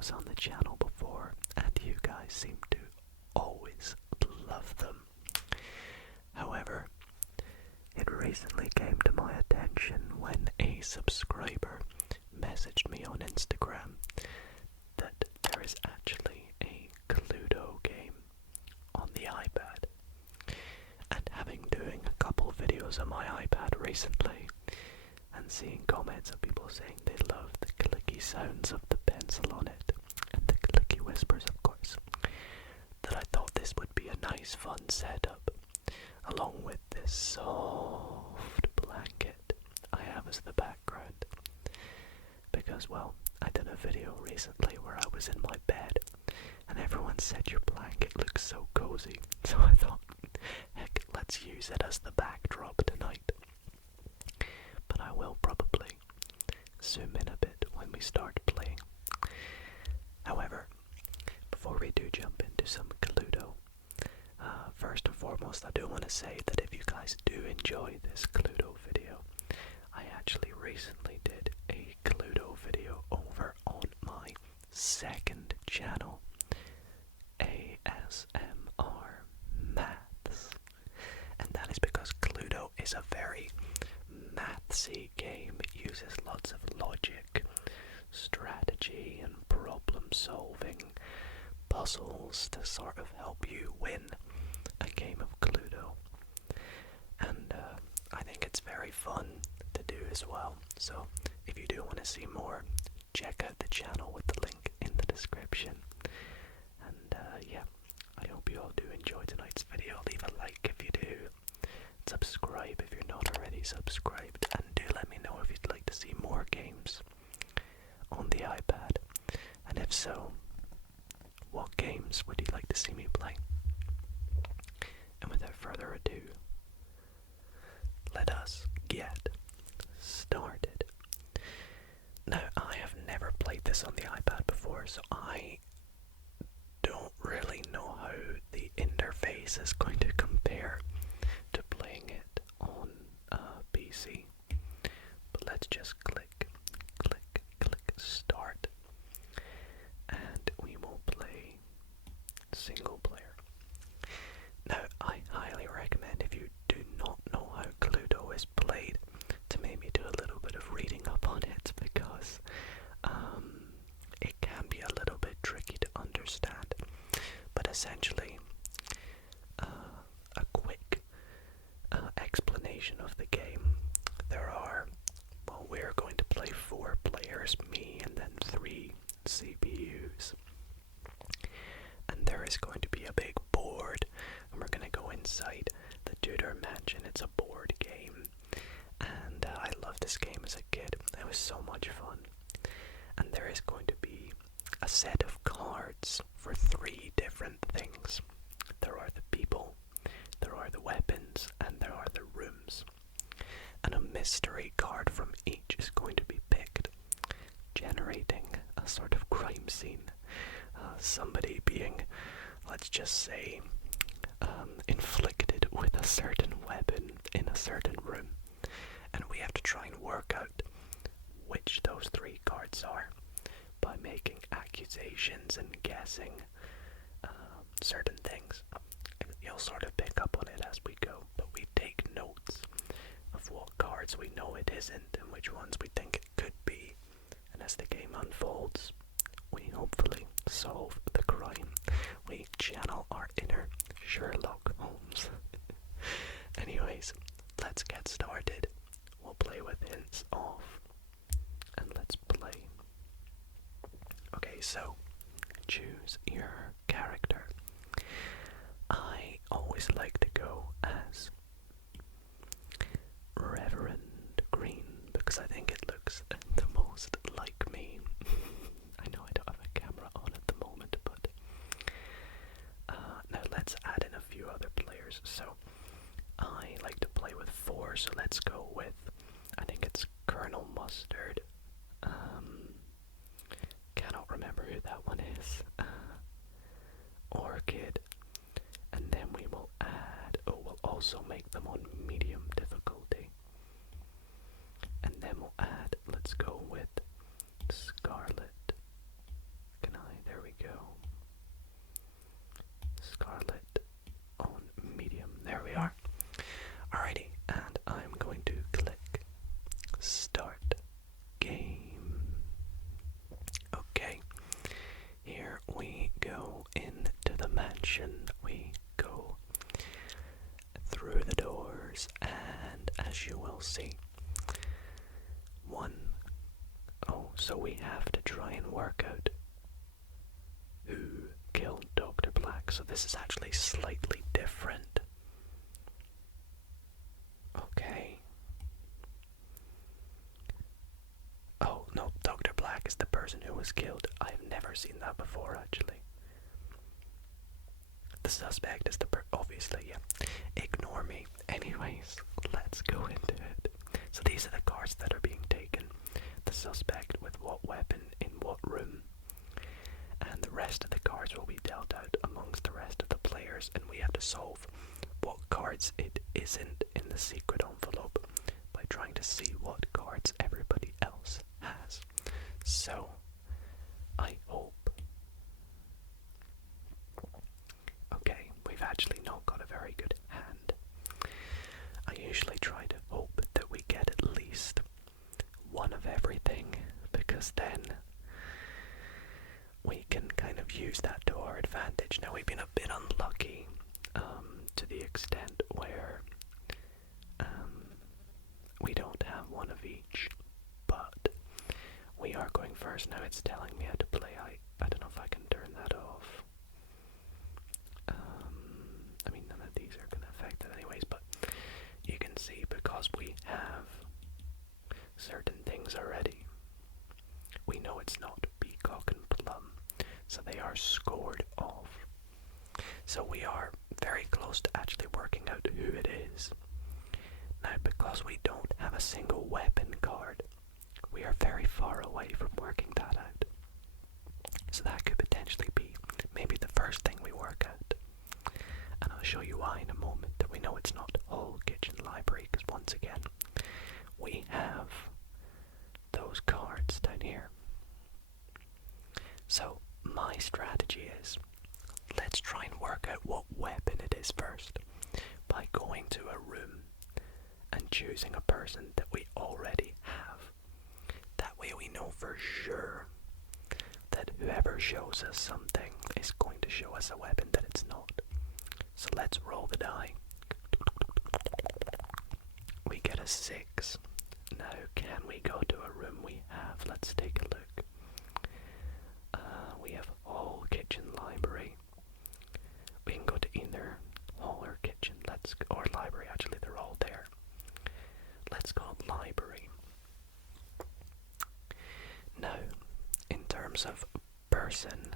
videos on the channel before, and you guys seem to always love them. However, it recently came to my attention when a subscriber messaged me on Instagram that there is actually a Cluedo game on the iPad. And having doing a couple videos on my iPad recently and seeing comments of people saying they love the clicky sounds of the pencil on it and the clicky whispers, of course, that I thought this would be a nice fun setup along with this soft blanket I have as the background. Because, well, I did a video recently where I was in my bed and everyone said your blanket looks so cozy, so I thought, heck, let's use it as the backdrop tonight. But I will probably zoom in a bit when we start playing. However, before we do jump into some Cluedo, first and foremost, I do want to say that if you guys do enjoy this Cluedo video, I actually recently did a Cluedo video over on my second channel, ASMR Maths. And that is because Cluedo is a very mathsy game. It uses lots of logic, strategy, and problem solving puzzles to sort of help you win a game of Cluedo. And I think it's very fun to do as well. So if you do want to see more, check out the channel with the link in the description. And yeah, I hope you all do enjoy tonight's video. Leave a like if you do. Subscribe if you're not already subscribed. And do let me know if you'd like to see more games on the iPad. And if so, what games would you like to see me play? And without further ado, let us get started. Now, I have never played this on the iPad before, so I don't really know how the interface is going to compare to playing it on PC. But let's just click start, and we will play single player. Now, I highly recommend, if you do not know how Cluedo is played, to maybe do a little bit of reading up on it, because it can be a little bit tricky to understand. But essentially, a quick explanation of the game. We're going to play 4 players, me and then 3 CPUs. And there is going to be a big board, and we're going to go inside the Tudor Mansion. It's a board game, and I loved this game as a kid. It was so much fun. And there is going to be a set of cards for 3 different things. There are the people, there are the weapons, and there are the rooms. And a mystery card from each is going to be picked, generating a sort of crime scene. Somebody being, let's just say, inflicted with a certain weapon in a certain room. And we have to try and work out which those 3 cards are by making accusations and guessing certain things. You'll sort of pick up on it as we go, but we take notes of what cards we know it isn't and which ones we think it could be. And as the game unfolds, we hopefully solve the crime. We channel our inner Sherlock Holmes. Anyways, let's get started. We'll play with hints off, and let's play. Okay, so choose your character. I always like to go as Reverend Green because I think it looks the most like me. I know I don't have a camera on at the moment, but now let's add in a few other players. So I like to play with 4, so let's go with, I think it's Colonel Mustard. Cannot remember who that one is. Orchid. And then we will add, we'll also make them on medium difficulty. And then we'll add, let's go with Scarlet. Can start game. Okay, here we go into the mansion. We go through the doors, and as you will see, so we have to try and work out who killed Dr. Black. So this is actually slightly different. Okay. Oh, no, Dr. Black is the person who was killed. I've never seen that before, actually. The suspect is obviously, yeah. Ignore me. Anyways, let's go into it. So these are the cards that are being taken. The suspect with what weapon in what room. And the rest of the cards will be dealt out amongst the rest of the players, and we have to solve what cards it isn't in the secret envelope by trying to see what cards everybody else has. So, I hope. Okay, we've actually not got a very good hand. I usually try to hope that we get at least one of everything, because then we can kind of use that to our advantage. Now, we've been a bit unlucky to the extent where we don't have one of each, but we are going first. Now it's telling me how to play. I don't know if I can turn that off. I mean, none of these are going to affect it anyways, but you can see, because we have certain things already, we know it's not peacock and plum, so they are scored off. So we are very close to actually working out who it is. Now, because we don't have a single weapon card, we are very far away from working that out. So that could potentially be maybe the first thing we work out. And I'll show you why in a moment, that we know it's not whole kitchen library, because once again, we have those cards down here. So my strategy is, let's try and work out what weapon it is first by going to a room and choosing a person that we already have. That way we know for sure that whoever shows us something is going to show us a weapon that it's not. So let's roll the die. We get a 6. Now, can we go to a room we have? Let's take a look. We have hall, kitchen, library. We can go to either hall or kitchen. Or library, actually, they're all there. Let's go library. Now, in terms of person,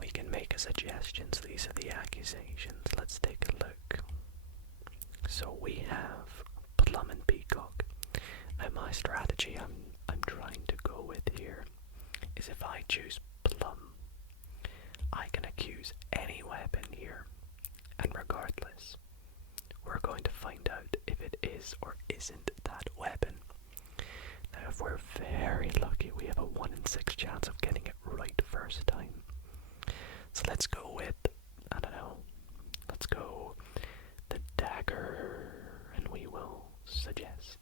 we can make a suggestion. So these are the accusations. Let's take a look. So we have plum and peacock. Now my strategy I'm trying to go with here is, if I choose plum, I can accuse any weapon here, and regardless, we're going to find out if it is or isn't that weapon. Now, if we're very lucky, we have a 1 in 6 chance of getting it right first time. So let's go with, I don't know, let's go the dagger, and we will suggest.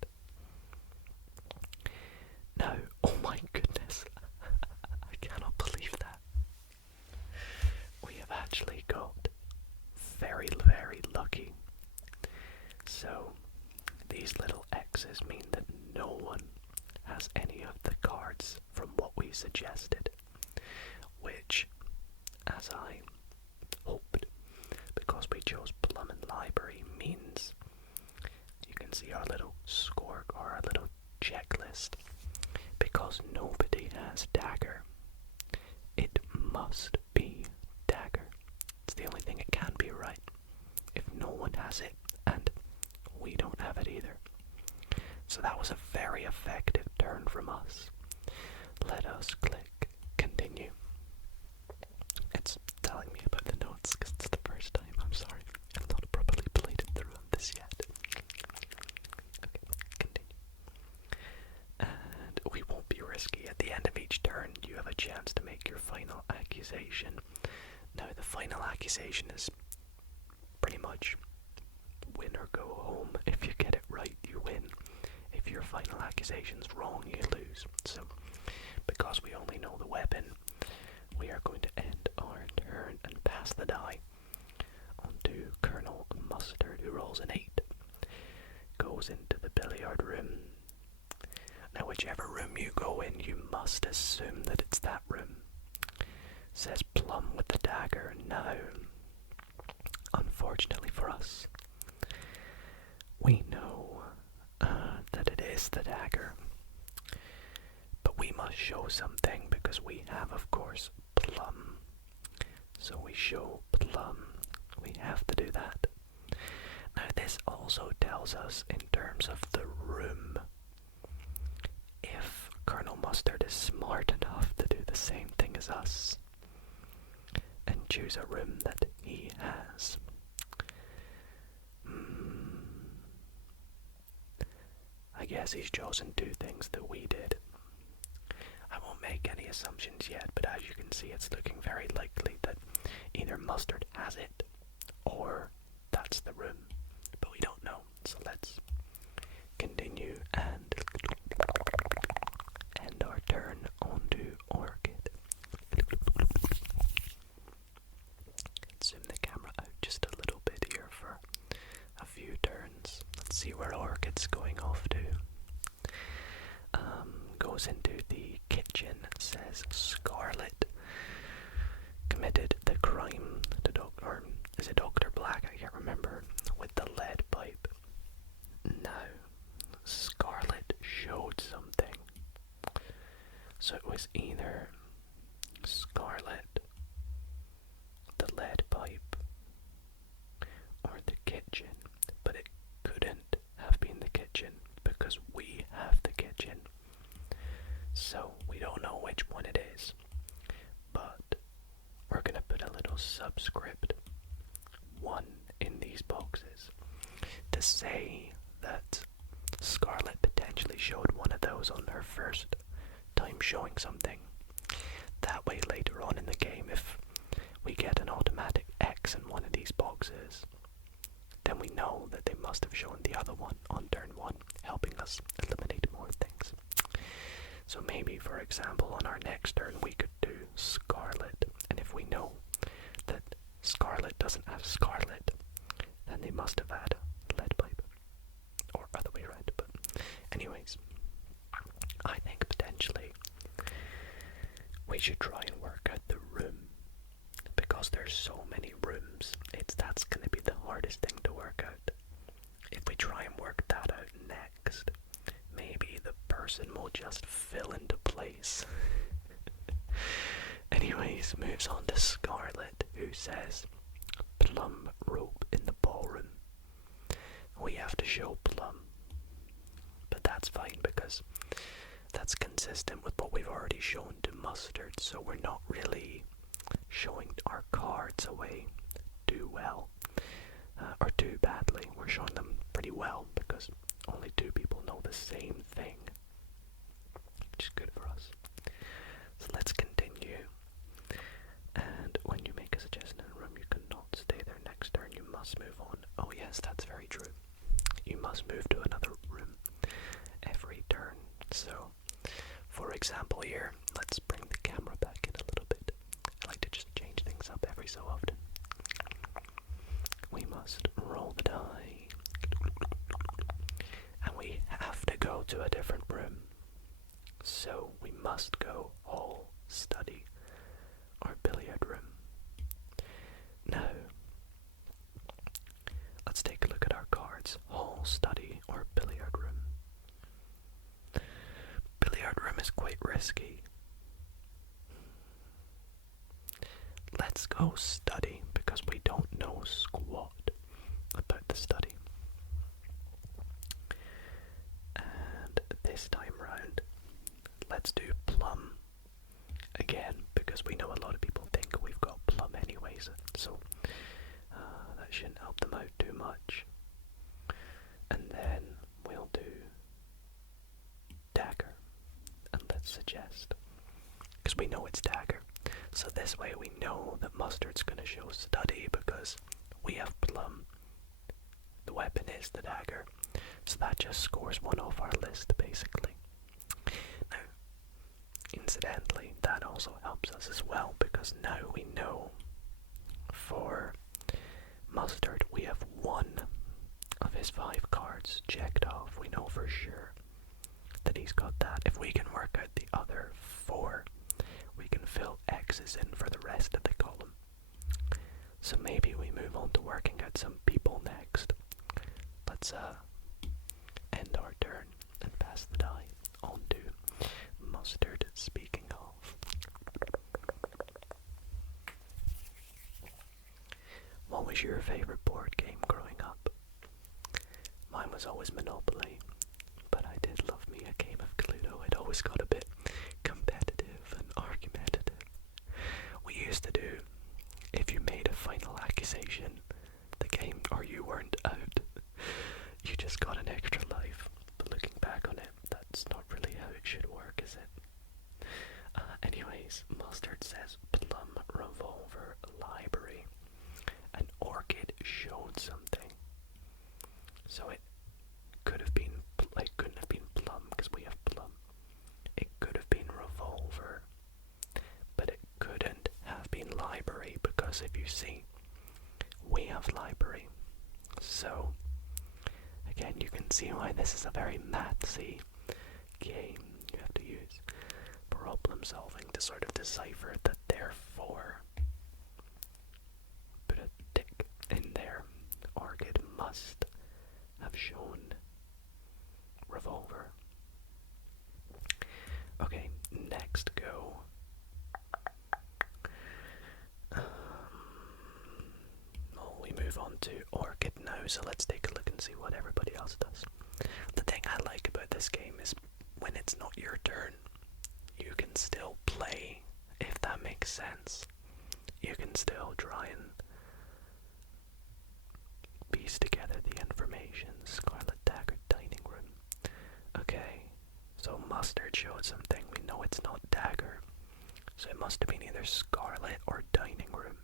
Now, oh my goodness, I cannot believe that. We have actually got very, very lucky. So, these little X's mean that no one has any of the cards from what we suggested, which, as I hoped, because we chose plum and library, means you can see our little score, or our little checklist. Because nobody has dagger, it must be dagger. It's the only thing it can be, right? If no one has it, and we don't have it either. So that was a very effective turn from us. Let us click continue. It's telling me about the notes because it's the first time. I'm sorry, I've not properly played it through on this yet. Okay, continue. And we won't be risky. At the end of each turn, you have a chance to make your final accusation. Now, the final accusation is pretty much win or go home. If you get it right, you win. final accusations wrong, you lose. So, because we only know the weapon, we are going to end our turn and pass the die onto Colonel Mustard, who rolls an 8. Goes into the billiard room. Now, whichever room you go in, you must assume that it's that room. Says Plum with the dagger. Now, unfortunately for us, we know that it is the dagger. But we must show something because we have, of course, Plum. So we show Plum. We have to do that. Now, this also tells us, in terms of the room, if Colonel Mustard is smart enough to do the same thing as us and choose a room that he has. I guess he's chosen 2 things that we did. I won't make any assumptions yet, but as you can see, it's looking very likely that either Mustard has it or that's the room. But we don't know, so let's continue and end our turn onto Orchid. Zoom the camera out just a little bit here for a few turns. Let's see where Orchid's going off to. Goes into the kitchen, says Scarlet committed the crime to or is it Dr. Black? I can't remember. With the lead pipe. Now, Scarlet showed something. So it was either Scarlet, the lead pipe, or the kitchen. But it couldn't have been the kitchen because we have the kitchen. So we don't know which one it is. But we're going to put a little subscript 1 in these boxes to say that Scarlet potentially showed one of those on her first time showing something. That way later on in the game, if we get an automatic X in one of these boxes, then we know that they must have shown the other one on turn 1, helping us eliminate more things. So maybe, for example, on our next turn we could do Scarlet, and if we know that Scarlet doesn't have Scarlet, then they must have had lead pipe, or other way around. But anyways, I think potentially we should try and work out the room, because there's so many rooms. That's going to be the hardest thing to work out. If we try and work that out next, maybe the person will just fill into place. Anyways, moves on to Scarlet, who says Plum rope in the ballroom. We have to show Plum, but that's fine because that's consistent with what we've already shown to Mustard, so we're not really showing our cards away too well, or too badly. We're showing them pretty well because only 2 people know the same thing, which is good for us. So let's continue. And when you make a suggestion in a room, you cannot stay there next turn. You must move on. Oh yes, that's very true. You must move to another room every turn. So, for example here, let's bring the camera back in a little bit. I like to just change things up every so often. We must roll the die. And we have to go to a different room. So we must go hall, study, or billiard room. Now, let's take a look at our cards. Hall, study, or billiard room. Billiard room is quite risky. Let's go study, because we don't know squat about the study. And this time round, let's do Plum again, because we know a lot of people think we've got Plum anyways, so that shouldn't help them out too much. And then we'll do Dagger, and let's suggest, because we know it's Dagger, so this way we know that Mustard's going to show study because we have Plum. The weapon is the dagger, So that just scores one off our list, basically. Now, incidentally, that also helps us as well, because now we know for Mustard we have one of his 5 cards checked off. We know for sure that he's got that. If we can work out the other 4, we can fill X's in for the rest of the column. So maybe we move on to working out some people next. Let's end our turn and pass the die on to Mustard. Speaking of, what was your favorite board game growing up? Mine was always Monopoly, but I did love me a game of Cluedo. It always got a bit competitive and argumentative. We used to do, if you made a final accusation, the game, or you weren't out, you just got an extra life. But looking back on it, that's not really how it should work, is it? Anyways, Mustard says Plum Revolver Library. An orchid showed something. So it could have been, it couldn't have been Plum because we have Plum. It could have been Revolver, but it couldn't have been Library because if you see, we have Library. So again, you can see why this is a very mathsy game. You have to use problem solving to sort of decipher that. Therefore, put a tick in there. Orchid must have shown Revolver. Okay, next go. We move on to Orchid now, so let's take a look and see what everybody else does. The thing I like about this game is when it's not your turn, you can still play, if that makes sense. You can still try and piece together the information. Scarlet Dagger Dining Room. Okay, so Mustard showed something. We know it's not Dagger, so it must have been either Scarlet or Dining Room.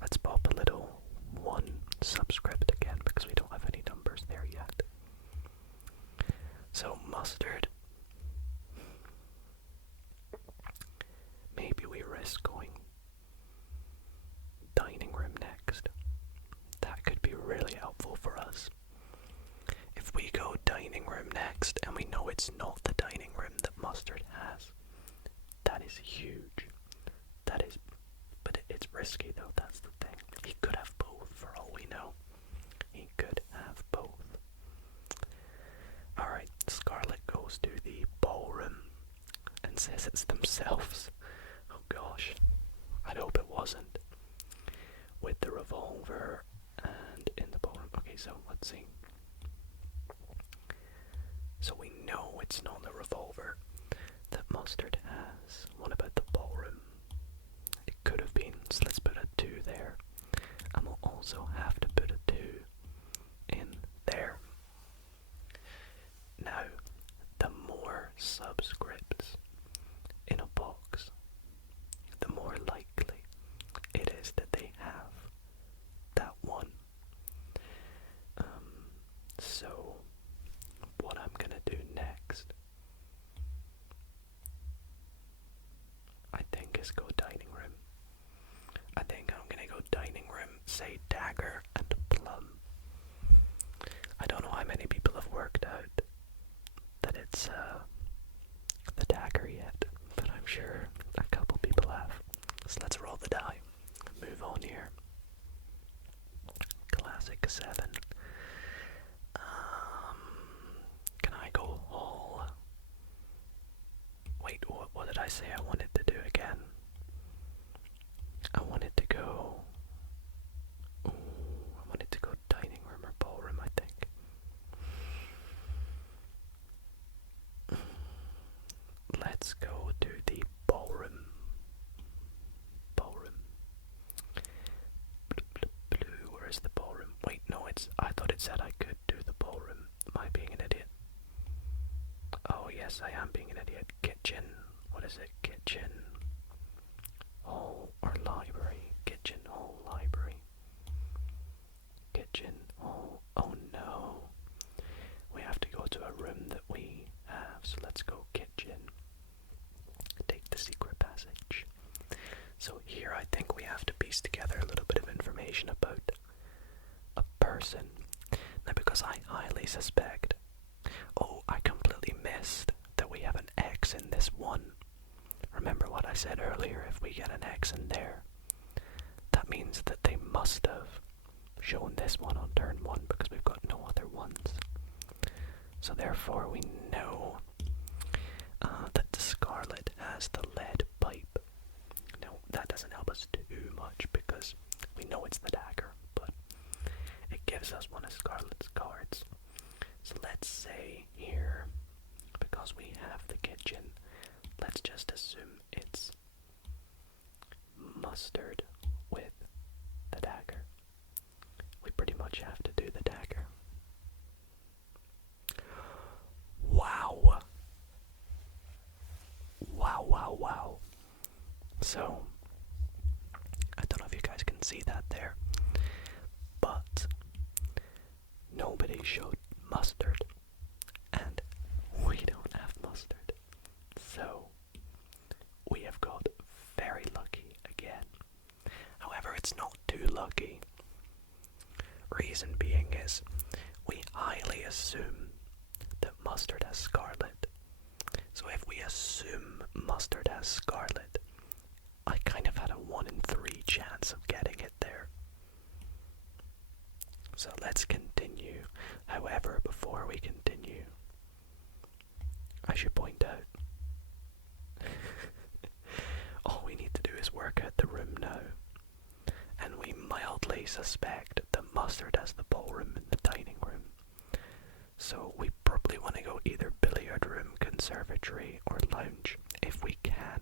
Let's pop a little 1 subscript again because we don't have any numbers there yet. So Mustard, maybe we risk going Dining Room next. That could be really helpful for us. If we go Dining Room next and we know it's not the dining room that Mustard has, that is huge. That is, but it's risky though, that's the thing. He could have both for all we know. He could have both. Alright, Scarlet goes to the ballroom and says it's themselves. Oh gosh, I'd hope it wasn't. With the revolver and in the ballroom. Okay, so let's see. So we know it's not the revolver that Mustard has. What about the ballroom? It could have been, so let's put a 2 there. And we'll also have to put a 2 in there. Now, the more subscripts in a box, the more likely it is that they have that one. So, what I'm gonna do next, I think, is go dining room. I think I'm gonna go dining room, say Dagger and Plum. I don't know how many people have worked out that it's the Dagger yet, but I'm sure a couple people have. So let's roll the die. Move on here. Classic 7. Can I go all? Wait, what did I say I wanted to do again? I wanted to go... Ooh, I wanted to go dining room or ballroom, I think. Let's go to the ballroom. Ballroom. Blue, where is the ballroom? Wait, no, I thought it said I could do the ballroom. Am I being an idiot? Oh yes, I am being an idiot. Kitchen. What is it? Kitchen. Hall or library? Kitchen, hall, library. Kitchen, hall. Oh no. X in this one. Remember what I said earlier, if we get an X in there, that means that they must have shown this one on turn 1 because we've got no other ones. So therefore we know that the Scarlet has the lead pipe. Now that doesn't help us too much because we know it's the dagger, but it gives us one of Scarlet's cards. So let's say here, because we have the kitchen, let's just assume it's mustard with the dagger. We pretty much have to do the dagger. Wow. Wow, wow, wow. So, I don't know if you guys can see that there, but nobody showed mustard, and we don't have mustard. So, we have got very lucky again. However, it's not too lucky. Reason being is, we highly assume that mustard has Scarlet. So if we assume mustard has Scarlet, I kind of had a 1 in 3 chance of getting it there. So let's continue. However, before we continue, I should point out, all we need to do is work out the room now. And we mildly suspect that mustard has the ballroom and the dining room. So we probably want to go either billiard room, conservatory, or lounge, if we can,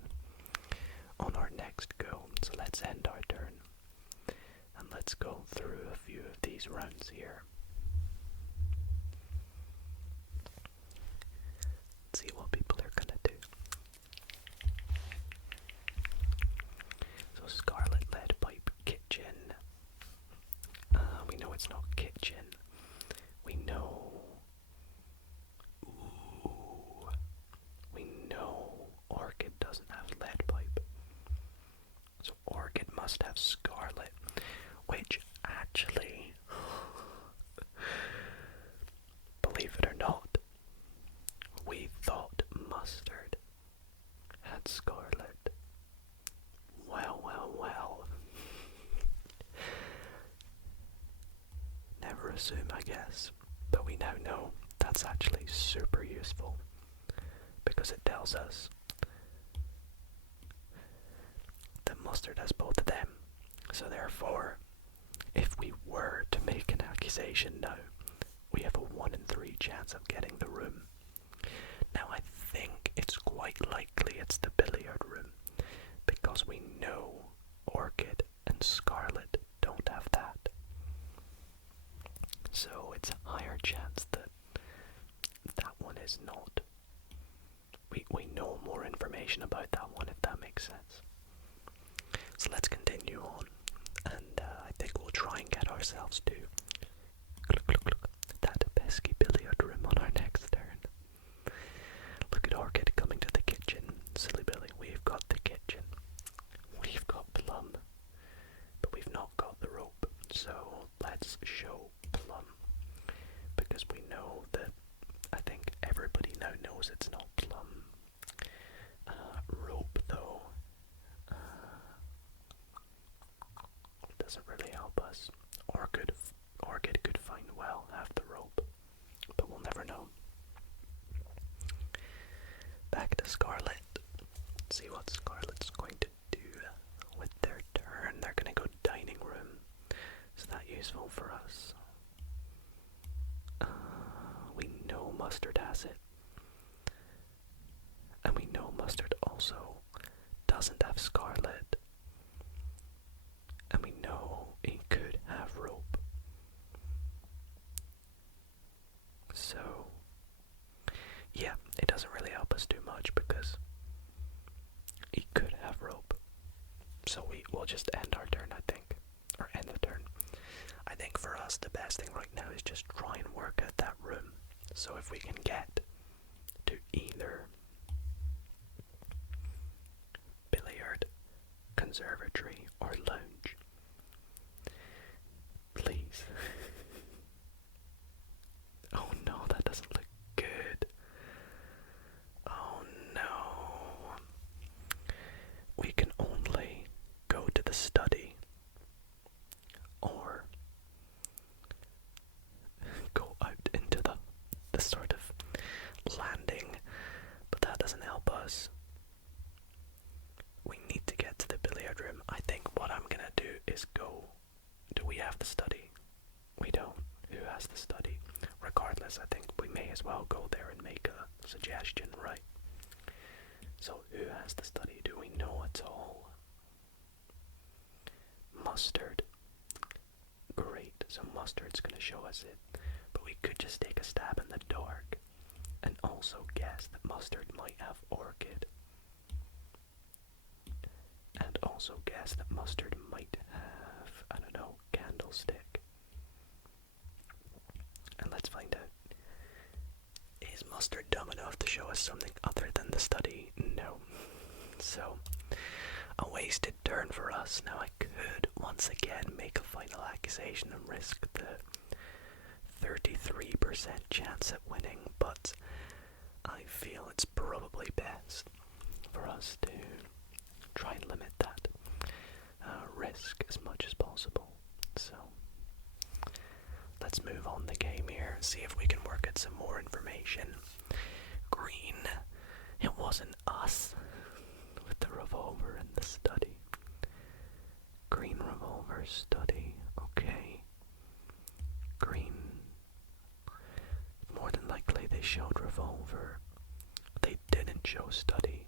on our next go. So let's end our turn, and let's go through a few of these rounds here. Let's see what people are gonna do. So Scarlet lead pipe kitchen. We know it's not kitchen. We know. Ooh. We know Orchid doesn't have lead pipe. So Orchid must have Scarlet, which actually, believe it or not, we thought mustard had Scarlet. Well, well, well. Never assume, I guess, but we now know that's actually super useful because it tells us that mustard has both of them. So therefore, if we were to make an accusation now, we have a 1 in 3 chance of getting the room. Now I think it's quite likely it's the billiard room because we know Orchid and Scarlet don't have that. So it's a higher chance that that one is not. We know more information about that one, if that makes sense. So let's continue on, and I think we'll try and get ourselves to that pesky billiard room on our next turn. Look at Orchid coming to the kitchen. Silly Billy, we've got the kitchen. We've got Plum, but we've not got the rope. So let's show Plum, because we know that, I think everybody now knows it's not Plum. Rope though, doesn't really help us. Orchid could find well have the rope, but we'll never know. Back to Scarlet. See what Scarlet's going to do with their turn. They're going to go dining room. Is that useful for us? We know mustard has it. And we know mustard also doesn't have Scarlet. And we know he could have rope. So doesn't help us. We need to get to the billiard room. I think what I'm gonna do is go. Do we have the study? We don't. Who has the study? Regardless, I think we may as well go there and make a suggestion, right? So, who has the study? Do we know at all? Mustard. Great. So Mustard's gonna show us it. But we could just take a stab in the dark and also guess that Mustard might have Orchid. And also guess that Mustard might have, I don't know, Candlestick. And let's find out. Is Mustard dumb enough to show us something other than the study? No. So, a wasted turn for us. Now I could once again make a final accusation and risk the 33% chance at winning, but I feel it's probably best for us to try and limit that risk as much as possible. So let's move on the game here, see if we can work out some more information. Green, it wasn't us with the revolver and the study. Green revolver, study, okay. Green, more than likely they showed revolver. They didn't show study,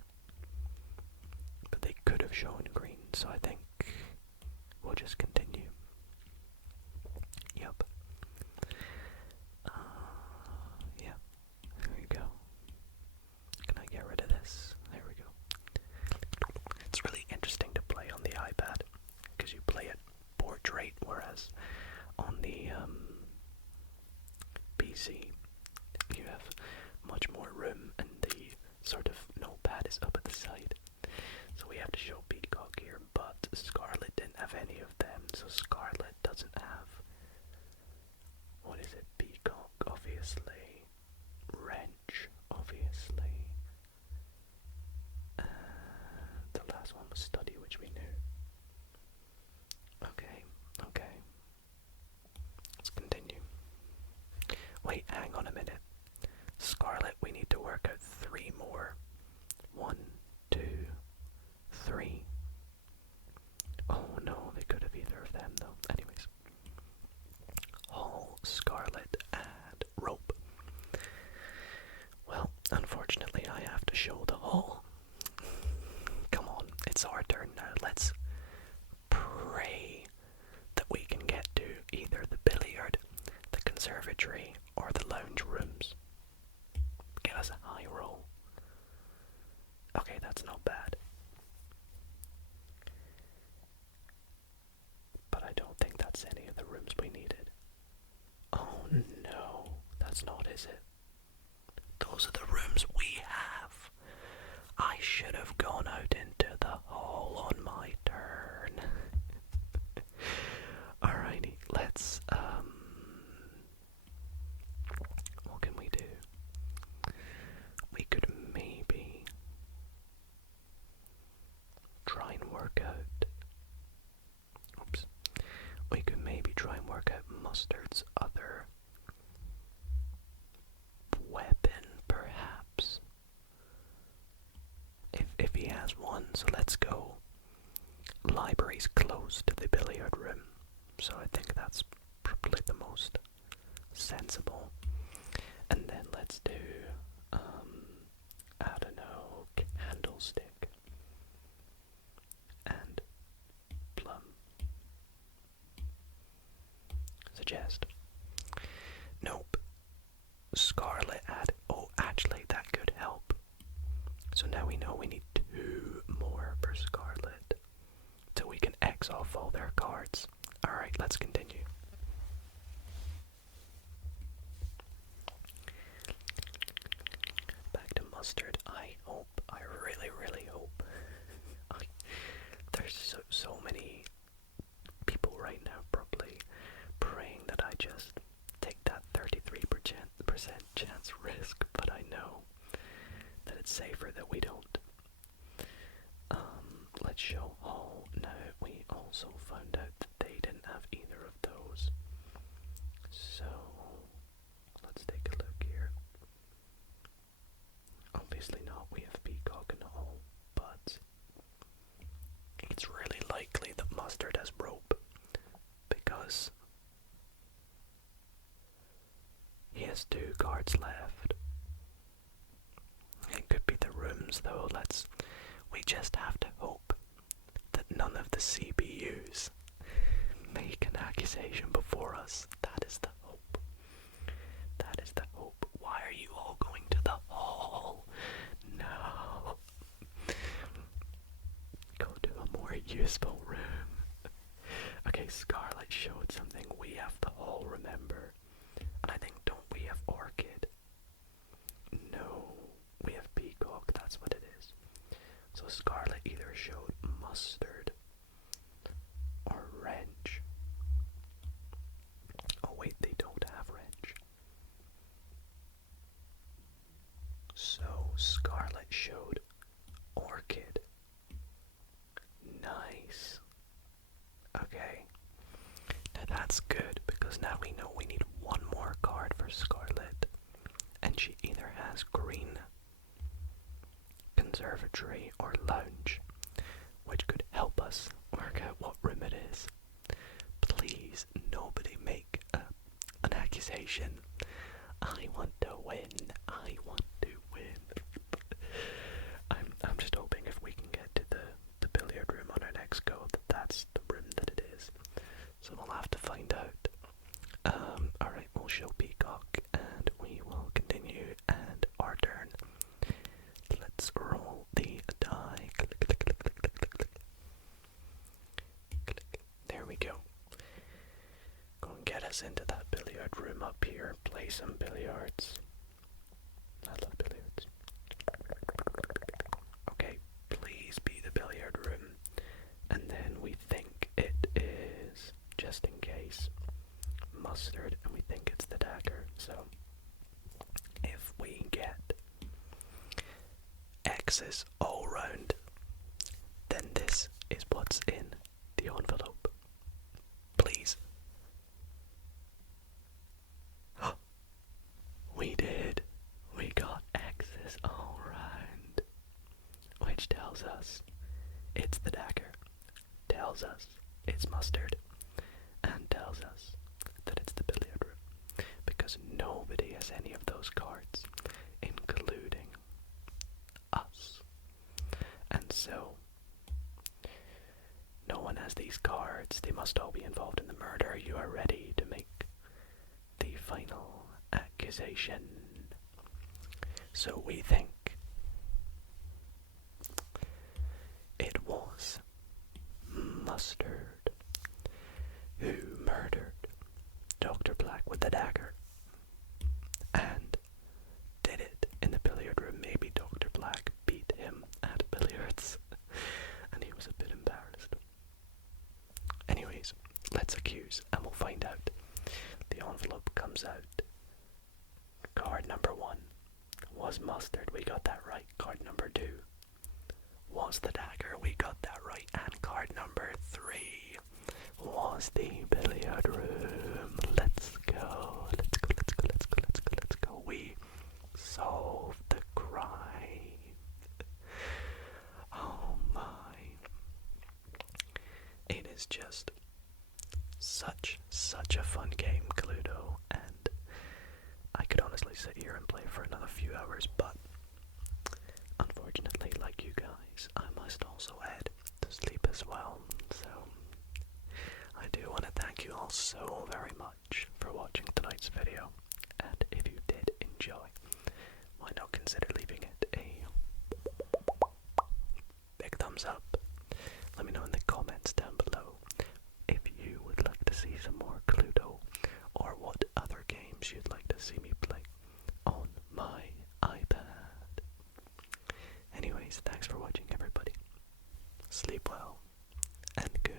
but they could have shown green, so I think we'll just continue. Yep. Yeah, there you go. Can I get rid of this? There we go. It's really interesting to play on the iPad, because you play it portrait, whereas on the PC you have much more room and the sort of notepad is up at the side. So we have to show Peacock here, but Scarlet didn't have any of them, so Scarlet doesn't have, what is it, Peacock, obviously, Wrench, obviously, the last one was Study, which we knew. Okay, let's continue. Wait, hang on a minute. Scarlet, we need to work out 3 more. 1, 2, 3. Oh no, they could have either of them though. Anyways. Hall, Scarlet, and Rope. Well, unfortunately I have to show the hall. Come on, it's our turn now. Let's pray that we can get to either the billiard, the conservatory, or the lounge rooms. Give us a high roll. Okay, that's not bad. But I don't think that's any of the rooms we needed. Oh no, that's not, is it? Those are the rooms we have. I should have gone out into the hall on my turn. Alrighty, let's, what can we do? We could maybe try and work out, we could maybe try and work out Mustard's other weapon, perhaps. If he has one, so let's go. Library's close to the billiard room, so I think that's probably the most sensible. And then let's do, I don't know, Candlestick and Plum. Suggest. Nope. Scarlet had, oh, actually that could help. So now we know we need 2 more for Scarlet till we can X off all their cards. Alright, let's continue. Back to Mustard. I really hope. There's so many people right now probably praying that I just take that 33% chance risk, but I know that it's safer that we don't. Let's show Hall. Now, we also found out that they didn't have either of those. So, let's take a look here. Obviously not we have Peacock and all, but it's really likely that Mustard has rope because he has 2 cards left. It could be the rooms though. We just have to hope that none of the CPUs make an accusation before us. That is the hope. That is the hope. Why are you all going to the hall? No. Go to a more useful room. Okay, Scarlet showed something. We have the hall, remember? And I think, don't we have Orchid? No, we have Peacock, that's what it is. So Scarlet either showed Mustard or Wrench. Oh wait, they don't have Wrench. So Scarlet showed Orchid. Nice. Okay. Now that's good, because now we know we need one more card for Scarlet. And she either has Green, Conservatory, or Lounge, which could help us work out what room it is. Please, nobody make an accusation. I want to win. I want to win. I'm just hoping if we can get to the billiard room on our next go, that's the room that it is. So we'll have to find out. Alright, we'll show Peacock and we will continue, and our turn. Let's roll the die. Click, click, click, click, click, click, click. Click. There we go. Go and get us into that billiard room up here. Play some billiards. I love billiards. Okay, please be the billiard room. And then we think it is, just in case, Mustard, and we think it's the dagger. So if we get X's all round, then this is what's in the envelope. Please. We did. We got X's all round, which tells us it's the dagger, tells us it's Mustard, and tells us that it's the billiard room, because nobody has any of those cards, including us. And so, no one has these cards. They must all be involved in the murder. You are ready to make the final accusation. So we think it was Mustard who murdered Dr. Black with the dagger and did it in the billiard room. Maybe Dr. Black beat him at billiards and he was a bit embarrassed. Anyways, let's accuse and we'll find out. The envelope comes out. Card number 1 was Mustard. We got that right. Card number 2 was the dagger. We got that right. And card number 3 was the billiard room. Let's go. Let's go. Let's go. Let's go. Let's go. Let's go. We solved the crime. Oh my. It is just such a fun game, Cluedo, and I could honestly sit here and play for another few hours, but unfortunately, like you guys, I must also head to sleep as well. So I do want to thank you all so very much for watching tonight's video, and if you did enjoy, why not consider leaving it a big thumbs up. Let me know in the comments down below if you would like to see some more Cluedo, or what other games you'd like to see me play on my iPad. Anyways, thanks for watching, everybody. Sleep well, and good